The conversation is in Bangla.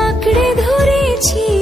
আঁকড়ে ধরেছিল